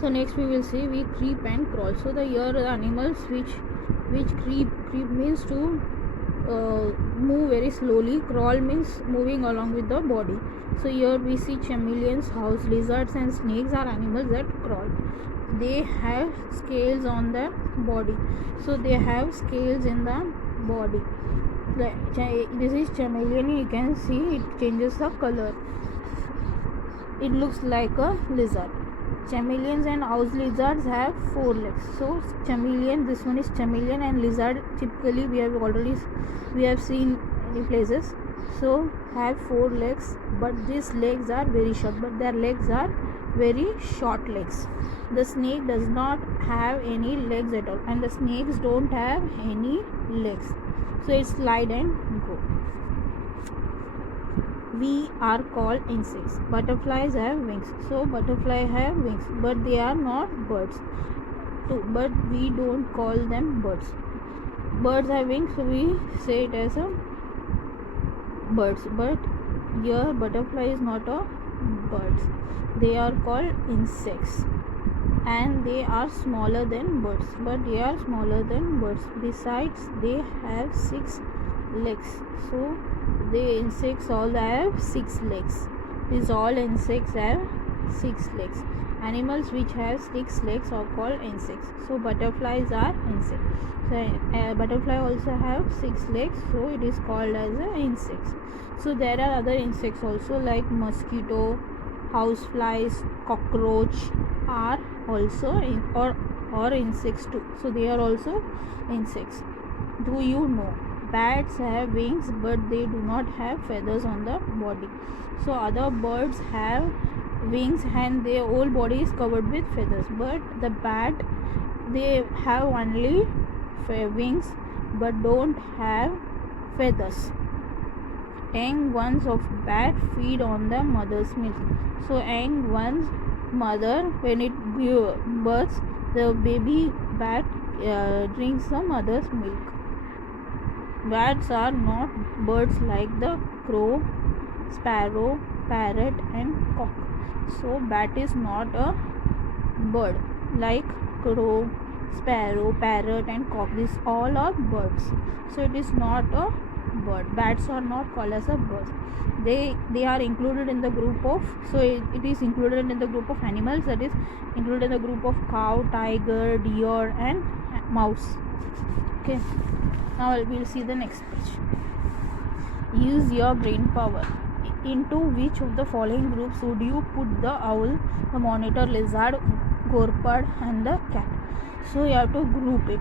So next we will see we creep and crawl. So the here the animals which creep means to move very slowly. Crawl means moving along with the body. So here we see chameleons, house lizards, and snakes are animals that crawl. They have scales on their body. So they have scales in the body. This is chameleon. You can see it changes the color. It looks like a lizard. Chameleons and house lizards have 4 legs. So chameleon, this one is chameleon, and lizard typically we have seen many places. So have 4 legs, but these legs are very short. But their legs are very short legs. The snake does not have any legs at all, and the snakes don't have any legs. So it's slide and go. We are called insects. Butterflies have wings. So butterfly have wings, but they are not birds. But we don't call them birds. Birds have wings, so we say it as a birds. But here butterfly is not a birds. They are called insects, and they are smaller than birds. But they are smaller than birds. Besides, they have 6 legs. So the insects all have 6 legs. These all insects have 6 legs. Animals which have 6 legs are called insects. So butterflies are insects. So butterfly also have 6 legs, so it is called as insects. So there are other insects also like mosquito, houseflies, cockroach are also or insects too. So they are also insects. Do you know bats have wings, but they do not have feathers on the body? So other birds have wings and their whole body is covered with feathers, but the bat, they have only wings but don't have feathers. Young ones of bat feed on the mother's milk. So young one's mother, when it births, the baby bat drinks the mother's milk. Bats are not birds like the crow, sparrow, parrot and cock. So bat is not a bird like crow, sparrow, parrot and cock. These all are birds. So it is not a bird. Bats are not called as a bird. They are included in the group of, so it is included in the group of animals, that is included in the group of cow, tiger, deer and mouse. Okay, now we'll see the next page. Use your brain power. Into which of the following groups would you put the owl, the monitor lizard, gorpad and the cat? So you have to group it.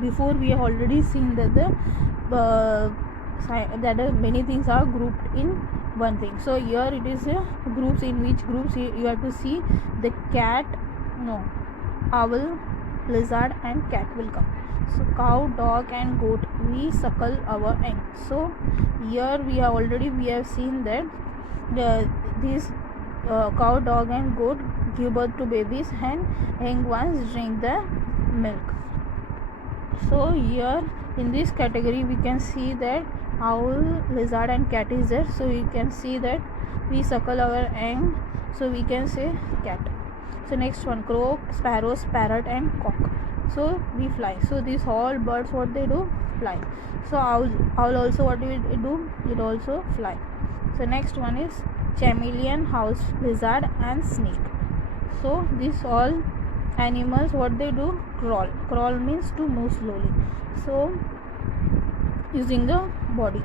Before we have already seen that many things are grouped in one thing. So here it is groups, in which groups you have to see the cat, no, owl, lizard and cat will come. So cow, dog and goat, we suckle our egg. So here we have seen that these cow, dog and goat give birth to babies and young ones drink the milk. So here in this category we can see that owl, lizard and cat is there. So you can see that we suckle our egg, so we can say cat. So next one, crow, sparrows, parrot and cock. So we fly. So these all birds, what they do? Fly. So owl also, what will it do? It also fly. So next one is chameleon, house lizard and snake. So these all animals, what they do? Crawl means to move slowly, so using the body.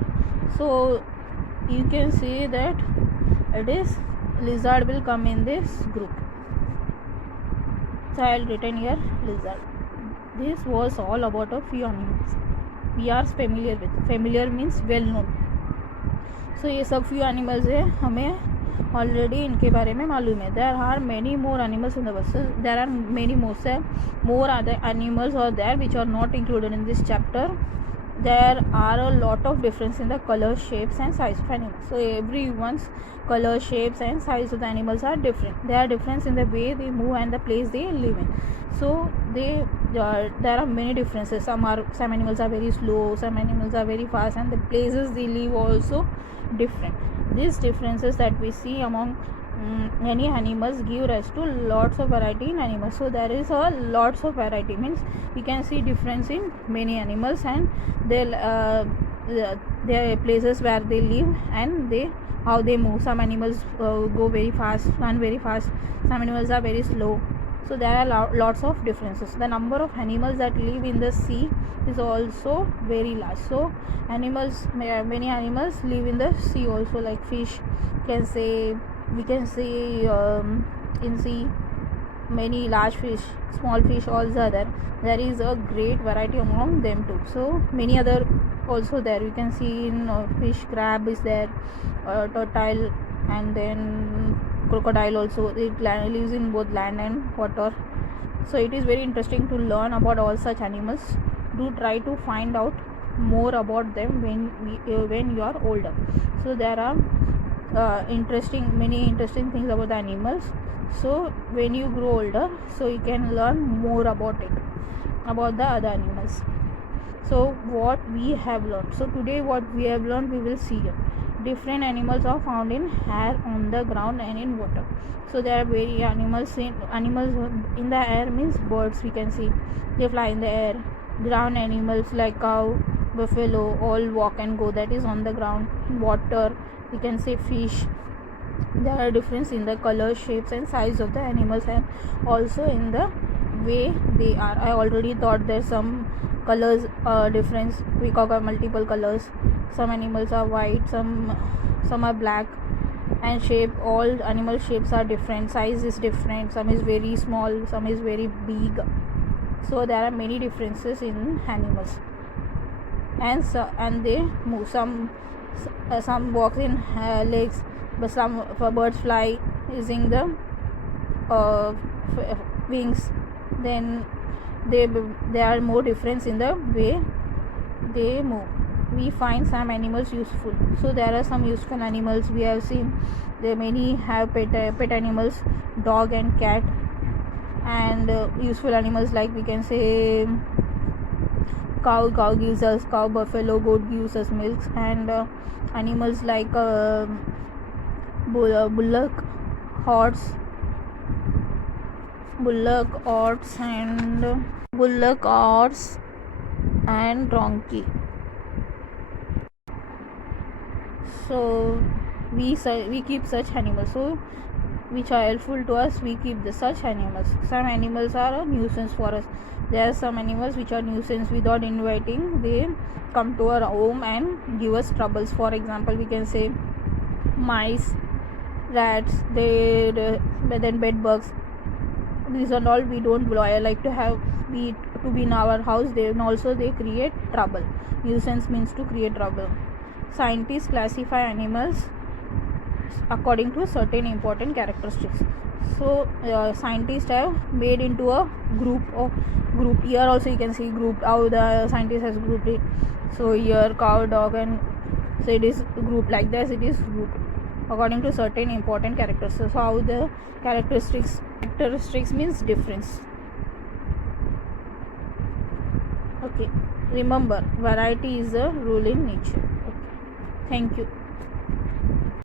So you can say that it is lizard will come in this group. So I'll written here lizard. This was all about a few animals we are familiar with. Familiar means well known. So ये सब few animals है, हमें already इनके बारे में मालूम है. There are many more animals in the world. So there are many more other animals are there which are not included in this chapter. There are a lot of difference in the color, shapes and size of animals. So everyone's color, shapes and size of the animals are different. They are different in the way they move and the place they live in. So there are many differences. Some animals are very slow, some animals are very fast, and the places they live also different. These differences that we see among many animals give rise to lots of variety in animals. So there is a lots of variety, means we can see difference in many animals and their places where they live and they how they move. Some animals go very fast, run very fast. Some animals are very slow. So there are lots of differences. The number of animals that live in the sea is also very large. So many animals live in the sea also, like fish. We can say in sea many large fish, small fish also are there. There is a great variety among them too. So many other also there. You can see in fish, crab is there, turtle, and then crocodile also. It lives in both land and water. So it is very interesting to learn about all such animals. Do try to find out more about them when you are older. So there are many interesting things about the animals. So when you grow older, so you can learn more about the other animals. So what we have learned, so today what we have learned, we will see here. Different animals are found in air, on the ground, and in water. So there are very animals in the air, means birds. We can see they fly in the air. Ground animals like cow, buffalo, all walk and go, that is on the ground. Water, we can say fish. There are difference in the color, shapes, and size of the animals, and also in the way they are. I already thought there's some colors difference. Peacock have multiple colors. Some animals are white, some are black, and shape, all animal shapes are different. Size is different. Some is very small, some is very big. So there are many differences in animals, and they move. Some walk in legs, but some birds fly using the wings. Then there are more difference in the way they move. We find some animals useful. So there are some useful animals we have seen. There many have pet animals, dog and cat, and useful animals like we can say cow gives us cow, buffalo, goat gives us milk, and animals like bullock, horse, and donkey. So we keep such animals, so which are helpful to us, we keep such animals. Some animals are a nuisance for us. There are some animals which are nuisance. Without inviting, they come to our home and give us troubles. For example, we can say mice, rats, then bed bugs. These are all we don't like to have to be in our house. They create trouble. Nuisance means to create trouble. Scientists classify animals according to certain important characteristics. So scientists have made into a group. Here also you can see group, how the scientist has grouped it. So here cow, dog, and so it is group like this. It is group according to certain important characteristics. So how the characteristics means difference. Okay, remember, variety is a rule in nature. Okay. Thank you.